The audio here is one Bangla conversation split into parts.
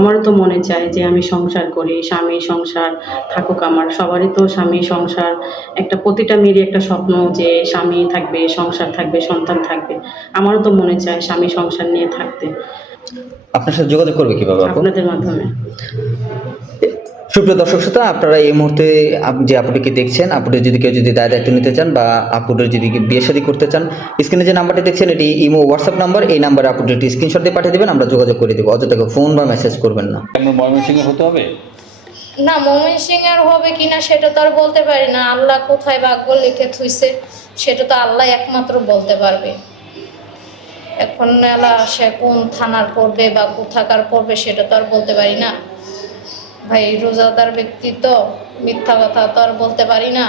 আমারও তো মনে চায় যে আমি সংসার করি, স্বামী সংসার থাকুক আমার। সবারই তো স্বামী সংসার একটা প্রতিটা মেয়েরই একটা স্বপ্ন যে স্বামী থাকবে, সংসার থাকবে, সন্তান থাকবে। আমারও তো মনে চায় স্বামী সংসার নিয়ে থাকতে। আপনার সাথে যোগাযোগ করবে কিভাবে আপু? আপনাদের মাধ্যমে। সুপ্রিয় দর্শক শ্রোতা, আপনারা এই মুহূর্তে যে আপুটিকে দেখছেন, আপুটির যদি কেউ যদি দায় দায়িত্ব নিতে চান বা আপুটির যদি বিয়ে শাদী করতে চান, স্ক্রিনে যে নাম্বারটি দেখছেন এটি ইমো হোয়াটসঅ্যাপ নাম্বার। এই নাম্বারে আপুটি একটি স্ক্রিনশট দিয়ে পাঠিয়ে দেবেন, আমরা যোগাযোগ করে দেবো। অযথা ফোন বা মেসেজ করবেন না। আপনার ময়মনসিংহে হতে হবে না, ময়মনসিংহের হবে কিনা সেটা তো আর বলতে পারি না। আল্লাহ কোথায় ভাগ্য লিখে থুইছে সেটা তো আল্লাহ একমাত্র বলতে পারবে। এখন এলা সে কোন থানার পড়বে বা কোথাকার পড়বে সেটা তো আর বলতে পারি না ভাই। রোজাদার ব্যক্তি তো মিথ্যা কথা তো আর বলতে পারি না।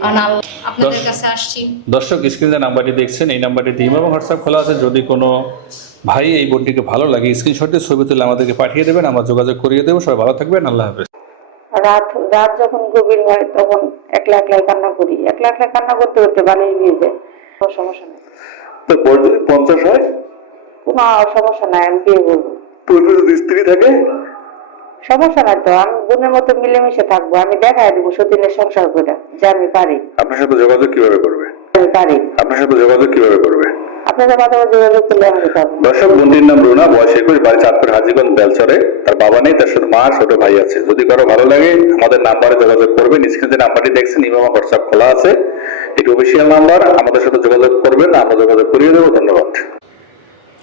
কারণ আল্লাহ আপনাদের কাছে আসছি। দর্শক, স্ক্রিনে নাম্বারটি দেখছেন, এই নাম্বারটিতে ইমো এবং হোয়াটসঅ্যাপ খোলা আছে। যদি কোনো ভাই এই বোনটিকে ভালো লাগে স্ক্রিনশট দিয়ে ছবি তুলে আমাদেরকে পাঠিয়ে দেবেন, আমরা যোগাযোগ করিয়ে দেবো। সবাই ভালো থাকবেন, আল্লাহ হাফেজ। রাত রাত যখন গভীর হয় তখন একলা একলাই কান্না করি, একলা একলা কান্না করতে করতে বালিশ ভিজে যায়। কোনো সমস্যা নেই। তো বয়স যদি 50 হয়, কোনো সমস্যা নাই, আমি বিয়ে করবো। পূর্বে যদি স্ত্রী থাকে, সমস্যা নাই তো, আমি বোনের মতো মিলেমিশে থাকবো। আমি দেখাই দেবো সতীনের সংসার করে যে আমি পারি। আপনার সাথে যোগাযোগ কিভাবে করবে? আমি পারি। আপনার সাথে যোগাযোগ কিভাবে করবে? আপনাদের মাঝে মাঝে যোগাযোগ করলে আমাকে পাবো। দর্শক, বোনটির নাম রুনা, বয়স 21, বাড়ি চাঁদপুর হাজীগঞ্জ বেলচরে। তার বাবা নেই, তার সাথে মা ছোট ভাই আছে। যদি কারো ভালো লাগে আমাদের নাম্বারে যোগাযোগ করবেন। স্ক্রিনে যে নাম্বারটি দেখছেন ইমো এবং হোয়াটসঅ্যাপ খোলা আছে, এটি অফিসিয়াল নাম্বার। আমাদের সাথে যোগাযোগ করবেন, আমরা যোগাযোগ করিয়ে দেবো। ধন্যবাদ।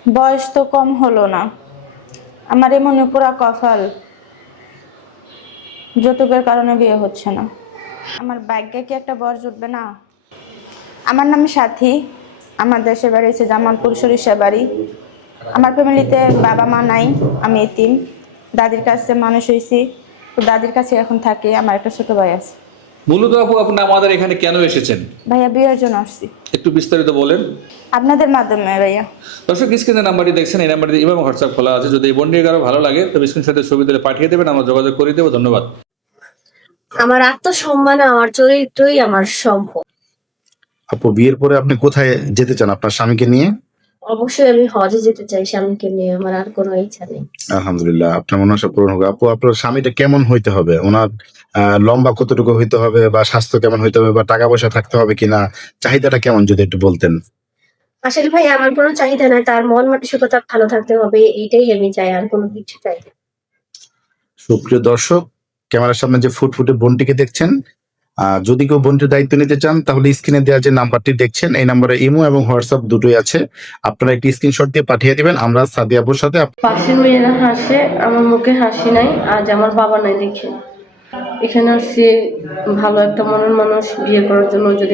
বয়স তো কম হলো না, আমার এমনি পুরা কপাল, যৌতুকের কারণে বিয়ে হচ্ছে না। আমার ভাগ্যে কি একটা বর জুটবে না? আমার নাম সাথী, আমার দেশের বাড়ি হচ্ছে জামালপুর সরিষা বাড়ি। আমার ফ্যামিলিতে বাবা মা নাই, আমি এতিম। দাদির কাছে মানুষ হয়েছি, তো দাদির কাছে এখন থাকি। আমার একটা ছোট ভাই আছে। মূলত আপু, আপনি আমাদের এখানে কেন এসেছেন ভাইয়া বিয়ের জন্য আসছি, একটু বিস্তারিত বলেন। আপনাদের মাধ্যমে ভাইয়া। দর্শক, স্ক্রিনে নাম্বারটি দেখছেন, এই নাম্বারটি ইমো এবং হোয়াটসঅ্যাপ খোলা আছে। যদি এই বোনটিকে কারো ভালো লাগে তবে স্ক্রিনশটে ছবি তুলে পাঠিয়ে দেবেন, আমরা যোগাযোগ করিয়ে দেবো। ধন্যবাদ। আমার আত্মসম্মান, আমার চরিত্রই আমার সম্পদ। আপু, বিয়ের পরে আপনি কোথায় যেতে চান আপনার স্বামীকে নিয়ে? অবশ্যই আমি হজে যেতে চাই স্বামীকে নিয়ে, আমার আর কোনো ইচ্ছা নেই। আলহামদুলিল্লাহ, আপনার মনোবাসা পূরণ হোক। আপু, আপনার স্বামীটা কেমন হইতে হবে? ওনার লম্বা কতটুকু হইতে হবে, বা স্বাস্থ্য কেমন হইতে হবে, বা টাকা পয়সা থাকতে হবে কিনা, চাহিদাটা কেমন যদি একটু বলতেন। আসলে ভাই আমার কোনো চাহিদা নাই, তার মন মানসিকতা ভালো থাকতে হবে, এইটাই আমি চাই, আর কোনো কিছু চাই না। সুপ্রিয় দর্শক, ক্যামেরার সামনে যে ফুটফুটে বোনটিকে দেখছেন, যদি কেউ বোনটির দায়িত্ব নিতে চান তাহলে স্ক্রিনে দেওয়া যে নাম্বারটি দেখছেন এই নাম্বারে ইমো এবং হোয়াটসঅ্যাপ দুটোই আছে। আপনারা একটি স্ক্রিনশট দিয়ে পাঠিয়ে দিবেন। আমরা সাদিয়া আপুর সাথে পাশের মেয়েরা হাসে, আমার মুখে হাসি নাই। আজ আমার বাবা নাই দেখে এখানে আসছি ভালো একটা মনের মানুষ বিয়ে করার জন্য। যদি